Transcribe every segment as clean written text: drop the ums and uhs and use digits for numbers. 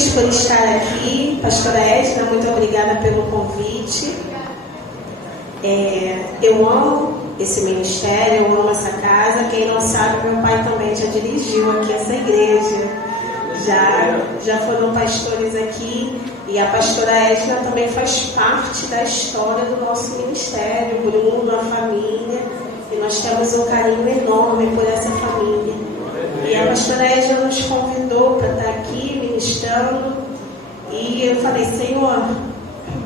feliz por estar aqui. Pastora Edna, muito obrigada pelo convite. Eu amo esse ministério, eu amo essa casa. Quem não sabe, meu pai também já dirigiu aqui essa igreja. Já foram pastores aqui. E a pastora Edna também faz parte da história do nosso ministério, Bruno, a família. E nós temos um carinho enorme por essa família. E a pastora Edna nos convidou para estar aqui ministrando. E eu falei, Senhor,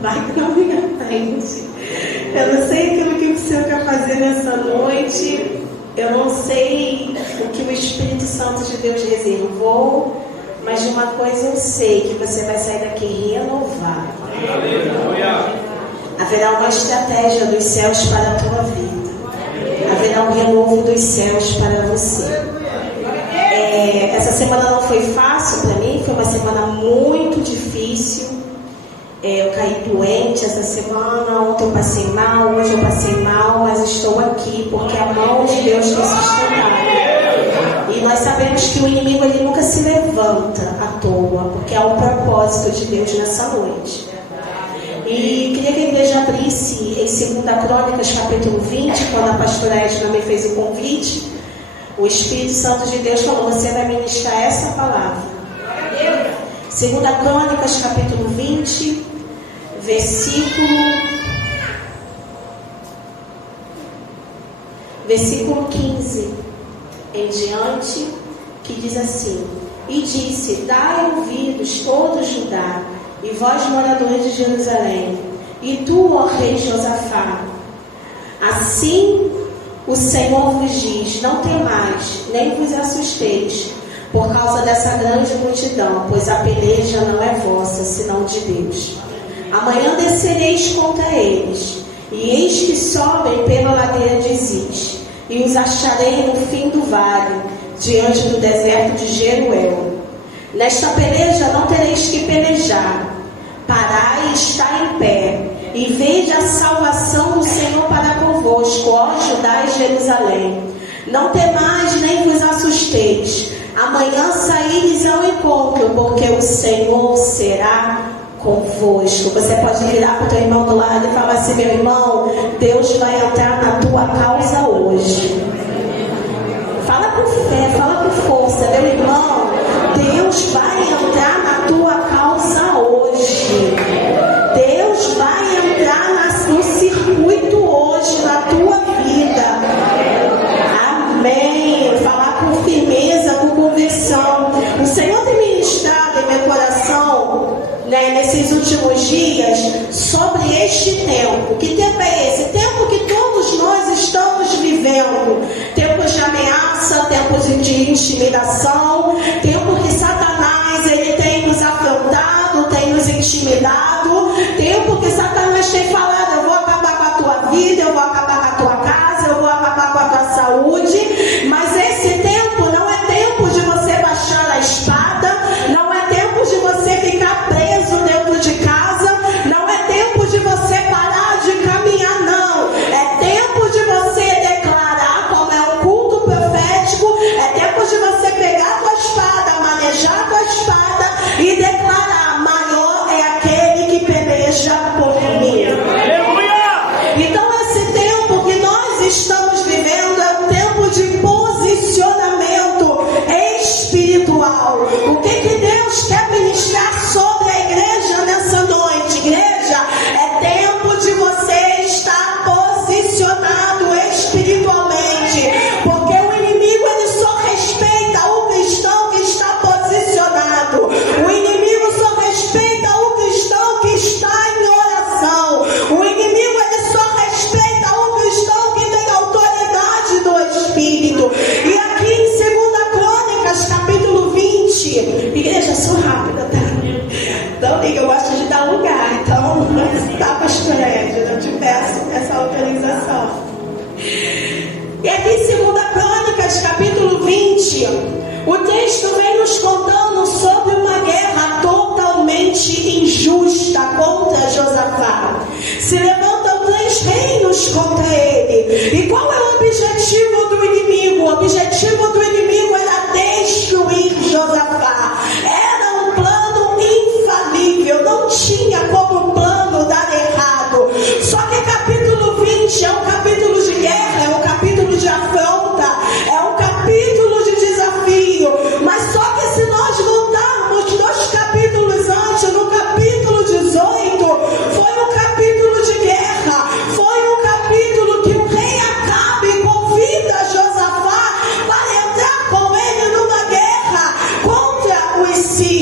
vai na minha frente. Eu não sei aquilo que o Senhor quer fazer nessa noite. Eu não sei o que o Espírito Santo de Deus reservou. Mas de uma coisa eu sei, que você vai sair daqui renovado. Haverá uma estratégia dos céus para a tua vida. Haverá um renovo dos céus para você. Essa semana não foi fácil para mim, foi uma semana muito difícil. Eu caí doente essa semana, ontem eu passei mal, hoje eu passei mal, mas estou aqui porque a mão de Deus tem sustentado. E nós sabemos que o inimigo ele nunca se levanta à toa, porque há um propósito de Deus nessa noite. E queria que a igreja abrisse em 2 Crônicas, capítulo 20, quando a pastora Edna me fez o convite, o Espírito Santo de Deus falou, você vai ministrar essa palavra. 2 Crônicas, capítulo 20, versículo 15 em diante, que diz assim, e disse, dai ouvidos todo Judá, e vós moradores de Jerusalém, e tu, ó rei Josafá, assim o Senhor vos diz, não temais, nem vos assusteis, por causa dessa grande multidão, pois a peleja não é vossa, senão de Deus. Amanhã descereis contra eles, e eis que sobem pela ladeira de Ziz, e os acharei no fim do vale, diante do deserto de Jeruel. Nesta peleja não tereis que pelejar. Parai e está em pé, e vede a salvação do Senhor para convosco, ó Judá e Jerusalém. Não temais nem vos assusteis. Amanhã saíres ao encontro, porque o Senhor será convosco. Você pode virar para o teu irmão do lado e falar assim, meu irmão, Deus vai entrar na tua causa hoje. Fala com fé, fala com força, meu irmão, Deus vai entrar na tua causa hoje. Deus vai entrar no circuito hoje, na tua vida. Amém. Falar com firmeza, com convicção. O Senhor tem ministrado em meu coração, nesses últimos dias, sobre este tempo. Que tempo é esse? Tempo que todos nós estamos vivendo. Tempos de ameaça, tempos de intimidação, tempo que Satanás ele tem nos afrontado, tem nos intimidado, tempo que Satanás tem falado, eu vou acabar com a tua vida, eu vou acabar com a tua casa, eu vou acabar com a tua saúde. Mas esse tempo não é tempo de você baixar a espada, não é tempo de você ficar preso dentro de casa, não é tempo de você parar de caminhar, não. É tempo de você declarar, como é um culto profético, é tempo de você pegar a tua espada, manejar a tua espada e declarar, maior é aquele que peleja por mim. Então esse tempo que nós estamos vivendo é um tempo de posicionamento espiritual. O que Deus quer ministrar sobre a igreja nessa noite? Igreja, é tempo de você estar posicionado espiritualmente, porque o inimigo ele só respeita o cristão que está posicionado. O inimigo só respeita o cristão que está em oração. O inimigo ele só respeita o cristão que tem autoridade do Espírito. E aqui em 2 Crônicas, capítulo 20, igreja, sou rápida, tá? Então, eu gosto de dar lugar, então, tá, pastora Edna, eu te peço essa autorização. E aqui em 2 Crônicas, capítulo 20, o texto vem nos contando sobre uma guerra totalmente injusta contra Josafá. Se levantam 3 reinos contra ele. E qual é o objetivo do inimigo? O objetivo do inimigo era destruir Josafá. Era um plano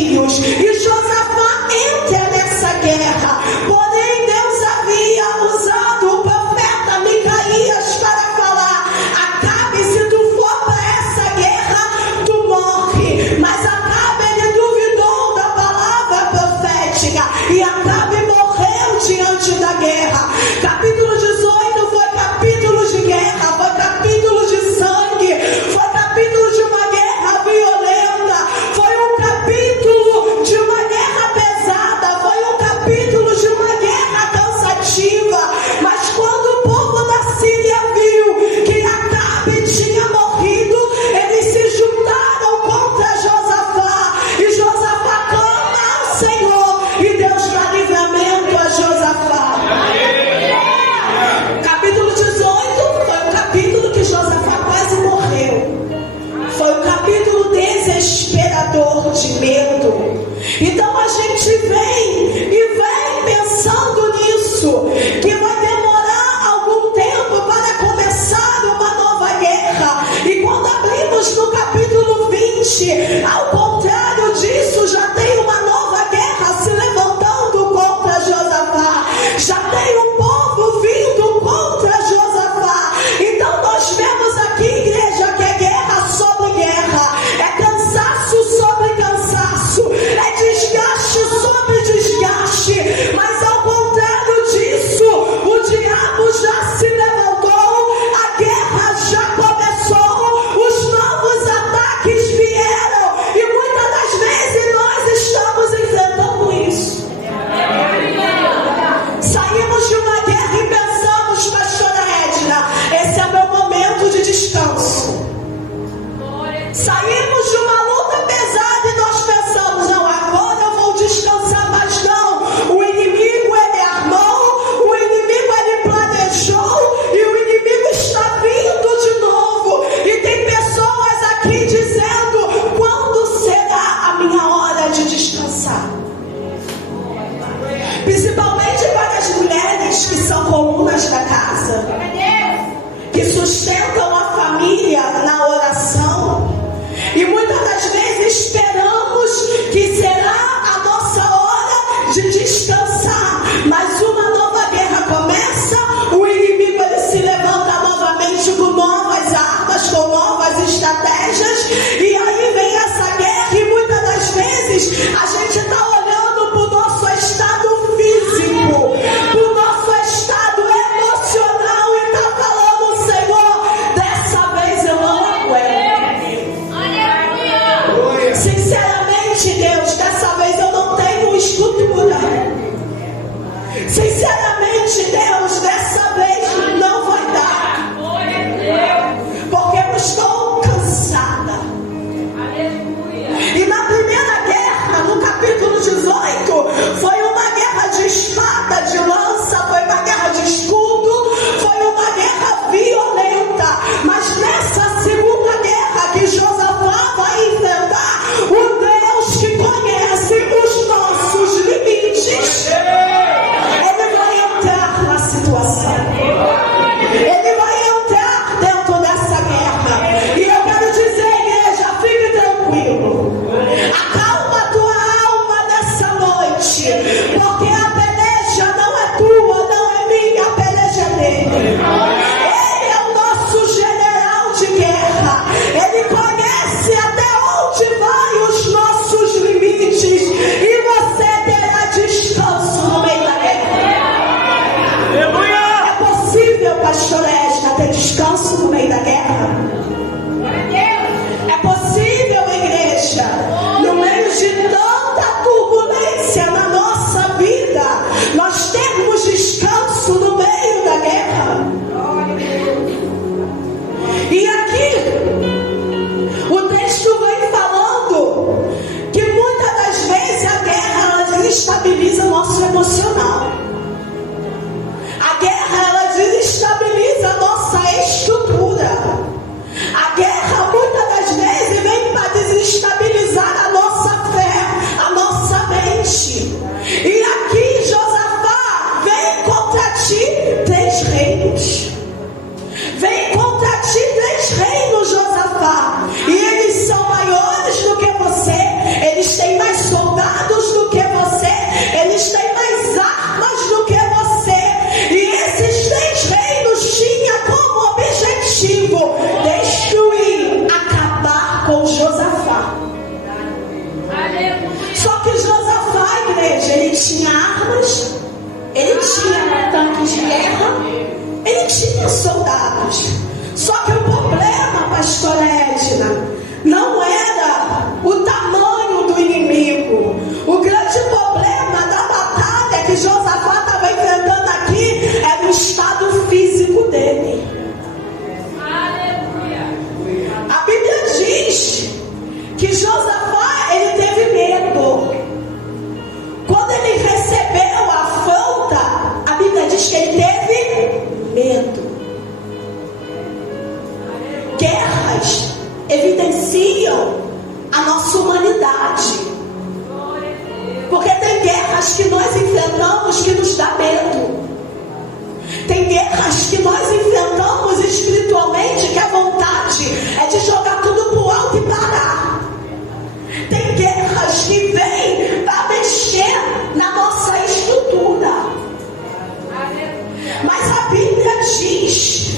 filhos. E Josafá entra nessa guerra. Porém, Deus havia usado o profeta Micaías para falar: Acabe, se tu for para essa guerra, tu morre. Mas Acabe, ele duvidou da palavra profética, e Acabe morreu diante da guerra. Capítulo 18 foi capítulo de guerra, foi capítulo de sangue, foi capítulo de uma guerra violenta, foi um capítulo de uma guerra pesada, foi um capítulo de uma guerra cansativa. Mas quando o povo da Síria viu que Acabe tinha morrido, eles se juntaram contra Josafá, e Josafá clama ao Senhor, e Deus dá livramento a Josafá. Capítulo 18 foi o capítulo que Josafá quase morreu. Foi um capítulo desesperador de medo. Então a gente vem pensando nisso, que vai demorar algum tempo para começar uma nova guerra. E quando abrimos no capítulo 20, ao contrário disso, já tem uma nova guerra se levantando contra Josafá. Já tem um povo vindo contra Josafá. Então nós vemos aqui, igreja, que é guerra sobre guerra, é cansaço sobre cansaço, é desgaste sobre desgaste. Mas ao contrário disso, o diabo já se levantou, a guerra já começou, os novos ataques vieram, e muitas das vezes nós estamos enfrentando isso. Saímos de uma guerra e pensamos, pastora Edna, esse é meu momento de descanso. Saímos de uma luta pesada e nós pensamos: não, agora eu vou descansar. Mas não, o inimigo ele armou, o inimigo ele planejou, e o inimigo está vindo de novo. E tem pessoas aqui dizendo: quando será a minha hora de descansar? Principalmente para as mulheres que são colunas da casa, que sustentam a família na oração. E muitas das vezes esperamos que será a nossa hora de descansar. Mas uma nova guerra começa, o inimigo ele se levanta novamente com novas armas, com novas estratégias. E aí vem essa guerra, e muitas das vezes a gente está olhando para o nosso estado físico, para o nosso estado emocional, e está falando: Senhor, dessa vez eu não aguento. Sinceramente, Deus, dessa vez eu não tenho estrutura. Sinceramente, Deus, dessa vez não vai dar, porque eu estou cansada. E na primeira guerra, no capítulo 18, foi uma guerra de espada, de lança, foi uma guerra de escudo, foi uma guerra violenta. Mas nessa segunda guerra que Josafá vai enfrentar, o Deus que conhece os nossos limites, ele vai entrar na situação. Ele vai entrar dentro dessa guerra. E eu quero dizer, igreja, fique tranquilo. Acalma a tua alma nessa noite, porque a peleja não é tua, não é minha, a peleja é dele. Ele é o nosso general de guerra. Ele conhece até onde vai os nossos limites, e você terá descanso no meio da guerra. É possível, pastora Edna, ter descanso no meio da guerra? É possível, igreja, no meio de tanta turbulência na nossa vida, nós termos descanso no meio da guerra? E aqui o texto vem falando que muitas das vezes a guerra ela desestabiliza o nosso emocional. A guerra ela desestabiliza a nossa estrutura. A guerra muitas das vezes vem para desestabilizar a nossa fé, a nossa mente. E aqui Josafá vem contra ti 3 reinos. Vem contra ti 3 reinos, Josafá. E eles são maiores do que você. Eles têm mais igreja, ele tinha armas, ele tinha tanques de guerra, ele tinha soldados. Só que o problema, pastora Edna, não era o tamanho do inimigo. O grande problema da batalha que Josafá estava enfrentando aqui era o estado físico dele. A Bíblia diz que Josafá, ele teve medo. Quando ele recebeu a afronta, a Bíblia diz que ele teve medo. Guerras evidenciam a nossa humanidade. Porque tem guerras que nós enfrentamos que nos dá medo. Tem guerras que nós enfrentamos espiritualmente que a vontade é de jogar tudo pro alto e parar. Tem guerras que vêm para mexer na nossa estrutura. Mas a Bíblia diz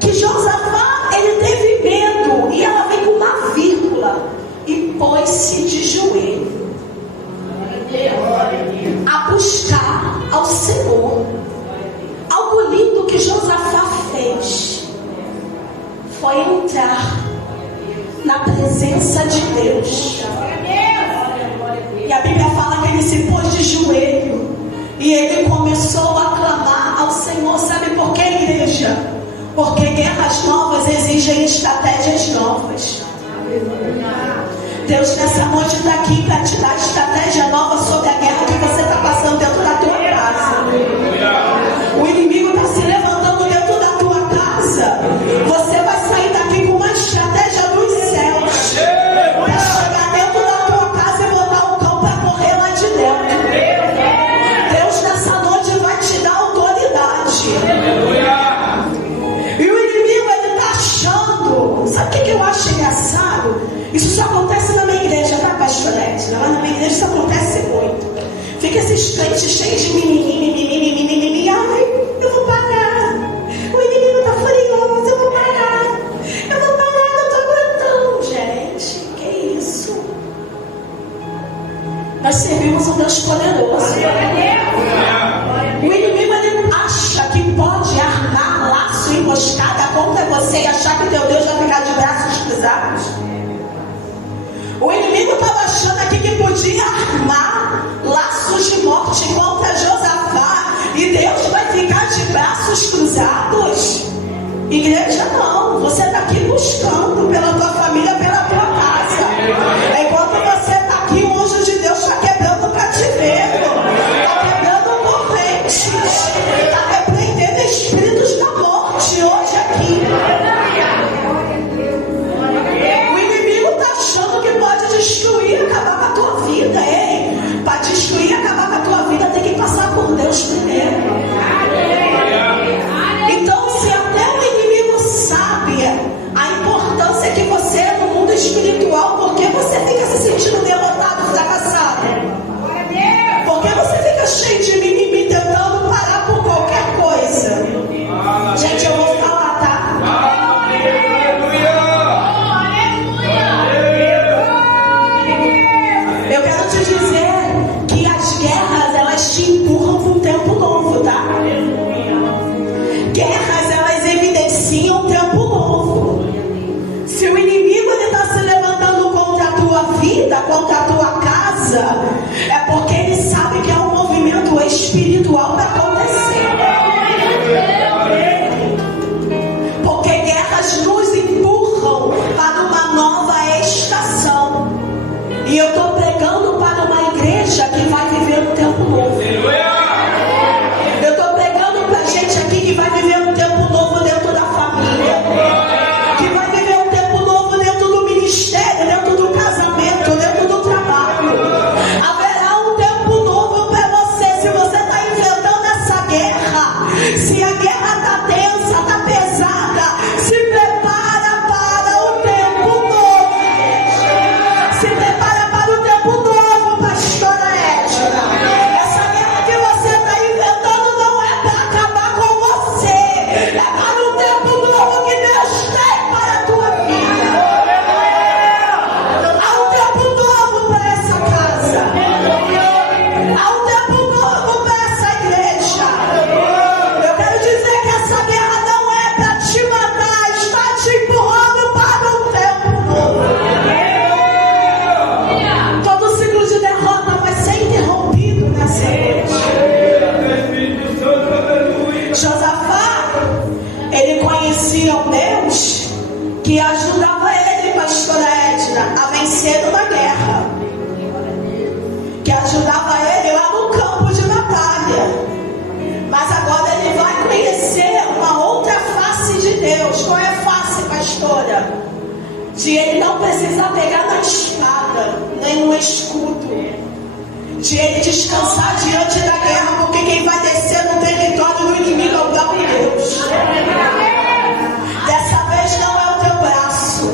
que Josafá, ele teve medo, e ela vem com uma vírgula, e pôs-se de joelho a buscar ao Senhor. Algo lindo que Josafá fez foi entrar na presença de Deus. E a Bíblia fala que ele se pôs de joelho e ele começou a clamar ao Senhor. Sabe por quê, igreja? Porque guerras novas exigem estratégias novas. Deus nessa noite está aqui para te dar estratégia nova sobre a guerra que você está passando dentro da tua casa. O inimigo está se levantando dentro da tua casa. Você vai sair daqui com uma estratégia dos céus para chegar dentro da tua casa e botar o cão para correr lá de dentro. Deus nessa noite vai te dar autoridade. E o inimigo, ele está achando. Sabe o que eu acho engraçado? Isso só acontece na minha igreja, tá, pastorete? Lá na minha igreja isso acontece muito. Fica esses crentes cheios de mimimi. Ai, eu vou parar. O inimigo tá furioso, eu vou parar. Eu vou parar, não tô aguentando. Gente, que isso? Nós servimos um Deus poderoso. O inimigo, ele acha que pode armar laço e emboscada contra você e achar que teu Deus vai ficar de braços cruzados. O inimigo estava achando aqui que podia armar laços de morte contra Josafá e Deus vai ficar de braços cruzados. Igreja, não. Você está aqui buscando pela tua família, pela tua casa. Enquanto você está aqui, o anjo de Deus está quebrando cativeiro, está quebrando correntes, está repreendendo espíritos da morte hoje aqui. Que pode destruir, acabar com a tua vida, hein? Para destruir, acabar com a tua vida, tem que passar por Deus primeiro. Então, se até o inimigo sabe a importância que você é no mundo espiritual, por que você fica se sentindo derrotado, fracassado? Por que você fica cheio de mimimi tentando parar por qualquer coisa? Gente, eu vou falar, tá? Eu quero te dizer que as guerras, elas te empurram para um tempo novo, tá? Guerras, elas evidenciam um tempo novo. Se o inimigo está se levantando contra a tua vida, contra a tua casa, é porque ele sabe que é um movimento espiritual para acontecer. Porque guerras nos empurram para uma nova estação. E eu estou pregando para uma igreja que vai viver um tempo novo. Eu estou pregando para gente aqui que vai viver um tempo novo dentro da família, que vai viver um tempo novo dentro do ministério, dentro do casamento, dentro do trabalho. Haverá um tempo novo para você. Se você está enfrentando essa guerra, se a guerra está tensa, está pesada, se prepara para o tempo novo. Se prepara para o tempo novo, pastora Edna. que ajudava ele lá no campo de batalha. Mas agora ele vai conhecer uma outra face de Deus. Qual é a face, pastora? De ele não precisar pegar na espada, nem no escudo. De ele descansar diante da guerra, porque quem vai descer no território do inimigo é o próprio Deus. Dessa vez não é o teu braço.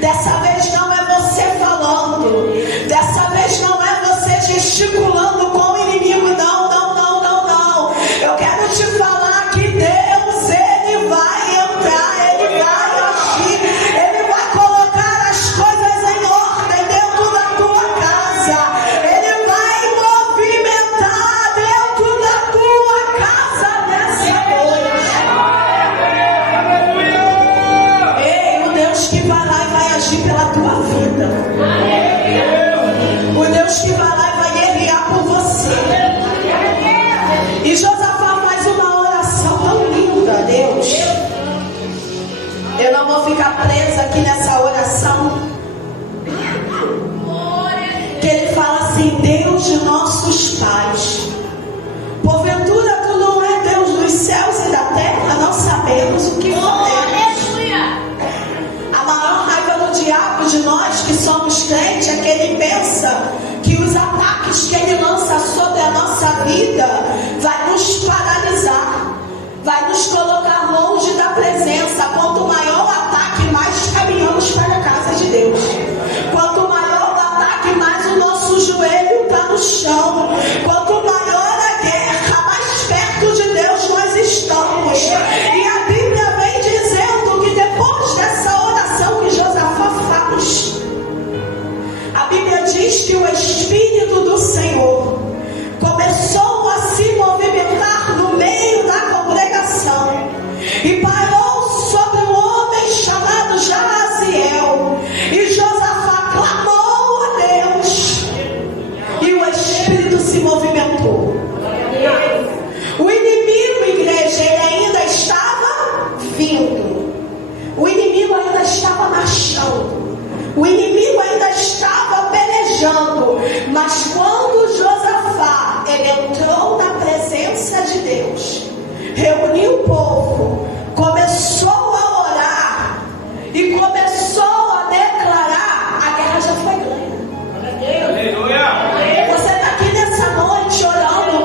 Dessa vez não é você falando. Dessa vez não é você gesticulando com o inimigo. Não, não, não, não, não. Eu quero te falar que Deus, Ele vai entrar, Ele vai agir, Ele vai colocar as coisas em ordem dentro da tua casa. Ele vai movimentar dentro da tua casa nessa noite. Ei, o Deus que vai lá e vai agir pela tua vida. O Deus que vai lá e vai guerrear por você. E Josafá faz uma oração tão linda, Deus. Eu não vou ficar presa aqui nessa oração. Que ele fala assim: Deus de nossos pais, porventura tu não é Deus dos céus e da terra? Não sabemos o que faremos. A maior raiva do diabo de nós que somos crentes é que ele pensa que os ataques que ele lança sobre a nossa vida vai nos paralisar, vai nos colocar longe da presença. Quanto maior o ataque, mais caminhamos para a casa de Deus. Quanto maior o ataque, mais o nosso joelho está no chão. Quanto maior a guerra, mais perto de Deus nós estamos. E a Bíblia vem dizendo que depois dessa oração que Josafá faz, a Bíblia diz que o Espírito do Senhor começou a se movimentar no meio da congregação e parou sobre um homem chamado Jaziel. E Josafá clamou a Deus e o Espírito se movimentou. O inimigo, igreja, ele ainda estava vindo. O inimigo ainda estava marchando. O inimigo ainda estava pelejando. Mas quando Josafá, ele entrou na presença de Deus, reuniu o povo, começou a orar e começou a declarar, a guerra já foi ganha. Você está aqui nessa noite orando,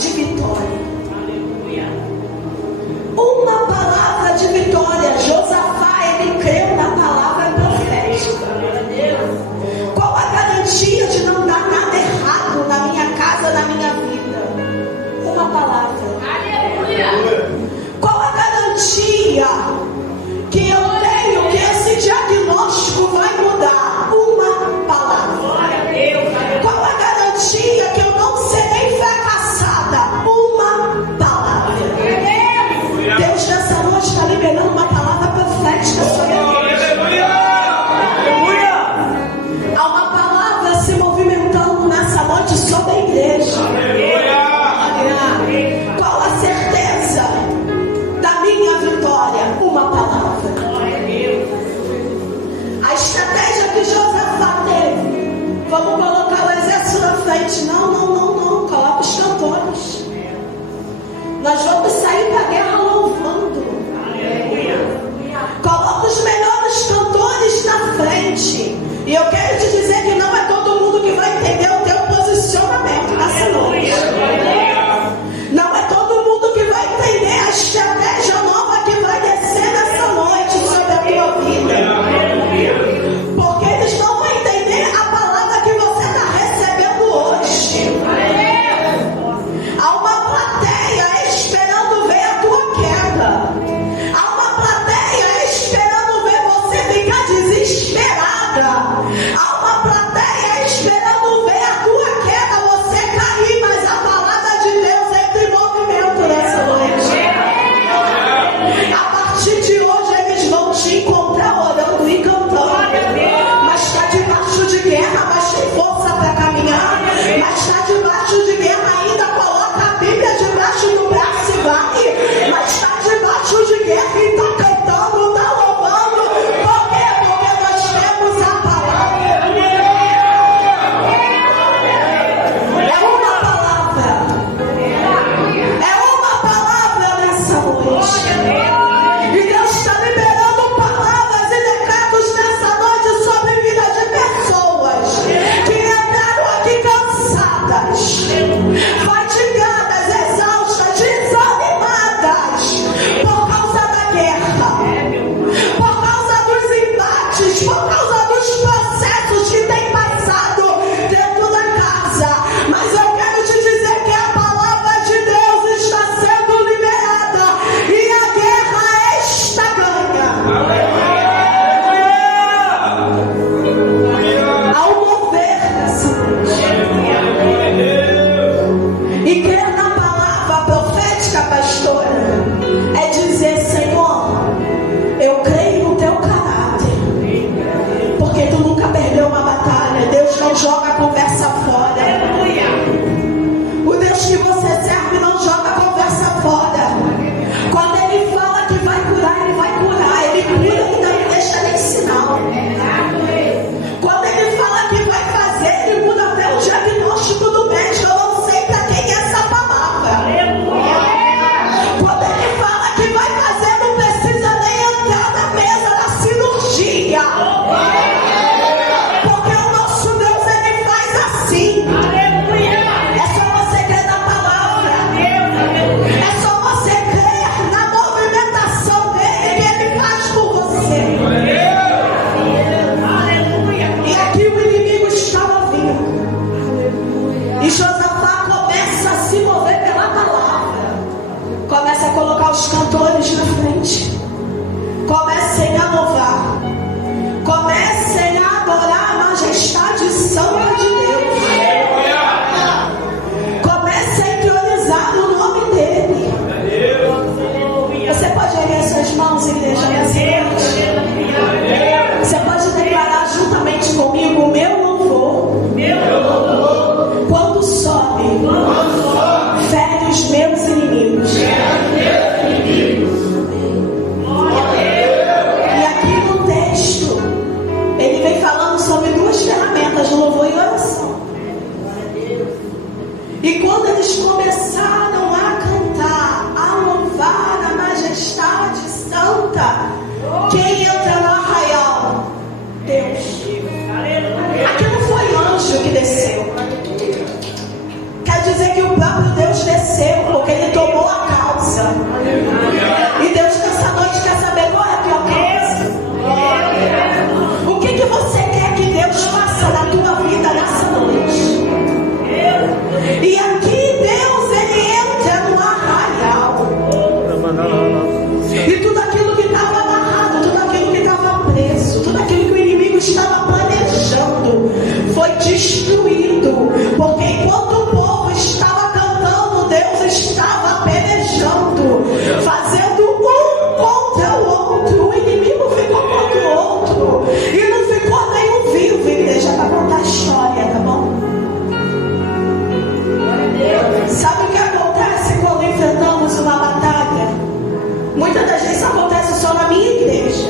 de vitória. Uma palavra de vitória. Josafá, ele creu na palavra profética. Qual a garantia de não dar nada errado na minha casa, na minha vida? Uma palavra. Qual a garantia que eu tenho que esse diagnóstico vai mudar? Uma palavra. Qual a garantia que eu não serei fracassada? Uma palavra. Deus nessa noite está liberando uma palavra profética sobre a igreja. Há uma palavra se movimentando nessa noite sobre a igreja. Qual a certeza da minha vitória? Uma palavra. A estratégia que Josafá teve, vamos colocar o exército na frente. Não, coloca os cantores. Nós vamos sair para a guerra louvando. Coloca os melhores cantores na frente. E eu quero te dizer que não é todo mundo que vai entender o teu posicionamento nessa noite. Não é todo mundo que vai entender a estratégia nova que vai descer nessa noite sobre a tua vida. Porque eles não vão entender a palavra que você está recebendo hoje. Há uma plateia esperando ver a tua queda. Há uma plateia esperando ver você ficar desesperada. Há uma plateia esperando ver a tua queda, você cair, mas a palavra de Deus entra em movimento nessa noite. A partir de hoje eles vão te encontrar orando e cantando. Mas está debaixo de guerra, mas tem força para caminhar. Mas está debaixo de guerra, ainda coloca a Bíblia debaixo do braço e vai. Mas está debaixo de guerra e está cantando, está louvando. Por quê? Porque nós temos a palavra. É uma palavra. É uma palavra nessa noite. E Deus está liberando palavras e decretos nessa noite sobre a vida de pessoas que entraram aqui cansadas, fatigadas, exaustas, desanimadas por causa da guerra, por causa dos embates, por causa dos processos que tem passado dentro da casa. Mas eu quero te dizer que a palavra de Deus está sendo liberada e a guerra está ganha. Ao mover nessa noite e crer na palavra profética, pastora, é dizer: Senhor, eu creio no teu caráter, porque tu nunca perdeu uma batalha. Deus não joga a conversa fora. O Deus que você serve não joga a conversa fora. Quando ele fala que vai curar, ele vai curar. Ele cura e ainda não deixa nem sinal. Quando ele fala que vai fazer, ele muda até o diagnóstico do médico. Eu não sei para quem é essa palavra. Quando ele fala que vai fazer, não precisa nem entrar na mesa da cirurgia. Porque o nosso Deus, ele faz assim. É só você crer na palavra. É só você crer na movimentação dele que ele faz por você. E aqui o inimigo estava vindo. E Josafá começa a se mover pela palavra. Começa a colocar os cantores na frente. Comecem a louvar. Comecem a adorar a majestade santa de Deus. Comecem a priorizar o nome dele. Você pode erguer suas mãos, igreja, nessa noite. Você pode declarar juntamente comigo: o meu louvor, quando sobe, fere os meus inimigos. E aqui no texto, ele vem falando sobre duas ferramentas: louvor e oração. E quando eles começaram a cantar, a louvar a majestade santa, quem entra no arraial? Deus. Aqui não foi anjo que desceu. Quer dizer que o próprio Deus desceu. possa. E Deus nessa noite quer saber qual é a tua causa. O que você quer que Deus faça na tua vida nessa noite? E aqui Deus, Ele entra no arraial. E tudo aquilo que estava amarrado, tudo aquilo que estava preso, tudo aquilo que o inimigo estava planejando, foi destruído. Porque enquanto o povo estava cantando, Deus estava pelejando, fazendo um contra o outro. O inimigo ficou contra o outro. E não ficou nenhum vivo, igreja, para contar a história, tá bom? Sabe o que acontece quando enfrentamos uma batalha? Muitas das vezes acontece só na minha igreja.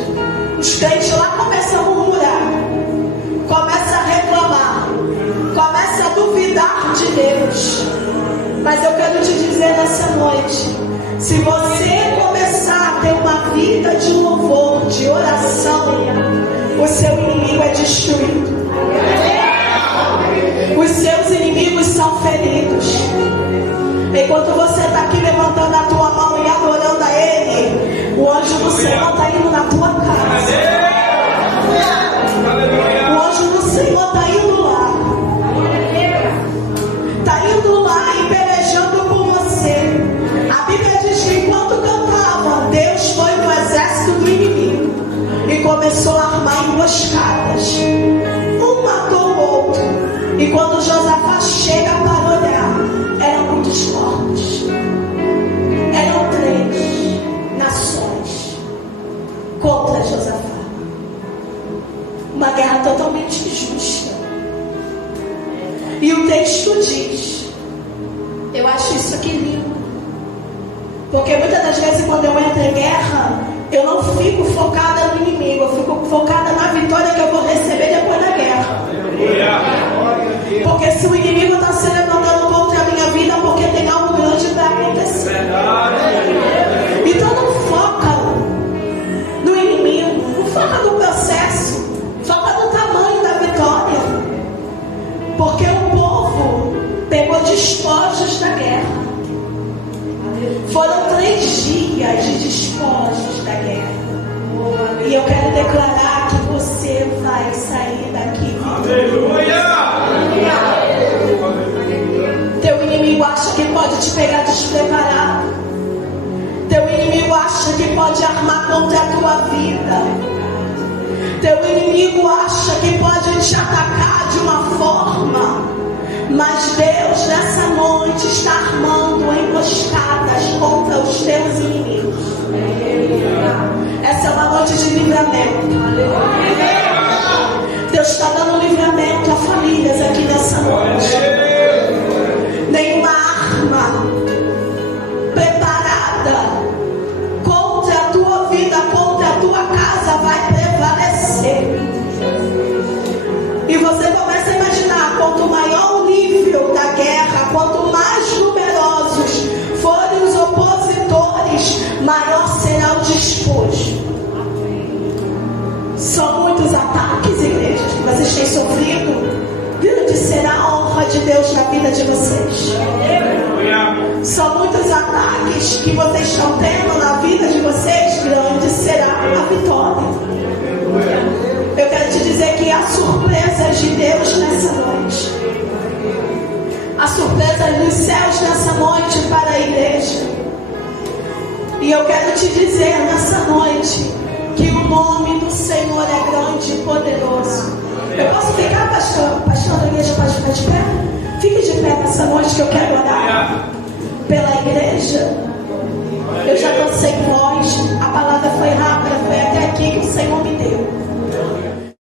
Os crentes lá começam a murmurar, começam a reclamar, começam a duvidar de Deus. Mas eu quero te dizer nessa noite, se você começar a ter uma vida de louvor, de oração, o seu inimigo é destruído. Os seus inimigos são feridos. Enquanto você está aqui levantando a tua mão e adorando a Ele, o anjo do Senhor está indo na tua casa. O anjo do Senhor está indo lá. Está indo lá e pelejando por você. A Bíblia diz que enquanto cantava, Deus foi no exército do inimigo e começou a armar emboscadas. Um matou o outro. E quando Josafá chega para olhar, eram muitos mortos. Eram 3 nações contra Josafá. Uma guerra totalmente injusta. E o texto diz, eu acho isso aqui lindo, porque muitas das vezes quando eu entro em guerra, eu não fico focada no inimigo, eu fico focada na vitória que eu vou receber depois da guerra. Porque se o inimigo está se levantando contra a minha vida, porque tem algo grande para acontecer. Então não foca no inimigo, não foca no processo, foca no tamanho da vitória. Porque o povo pegou despojos da guerra. Foram 3 dias de despojos da guerra. E eu quero declarar que você vai sair daqui. Aleluia! Teu inimigo acha que pode te pegar despreparado. Teu inimigo acha que pode armar contra a tua vida. Teu inimigo acha que pode te atacar de uma forma. Mas Deus nessa noite está armando emboscadas contra os teus inimigos. Essa é uma noite de livramento. Deus está dando livramento a famílias aqui nessa noite. Nenhuma arma preparada contra a tua vida, contra a tua casa vai prevalecer. E você começa a imaginar, quanto maior o nível da guerra, quanto mais numerosos forem os opositores, maior será o despojo. São muitos ataques, igrejas, que vocês têm sofrido. Grande será a honra de Deus na vida de vocês. São muitos ataques que vocês estão tendo na vida de vocês. Grande será a vitória. Eu quero te dizer que há surpresas de Deus nessa noite. Há surpresas dos céus nessa noite para a igreja. E eu quero te dizer nessa noite que o nome do Senhor é grande e poderoso. Eu posso ficar, pastor? Pastor da igreja pode ficar de pé? Fique de pé nessa noite que eu quero orar pela igreja. Eu já estou sem voz. A palavra foi rápida, foi até aqui que o Senhor me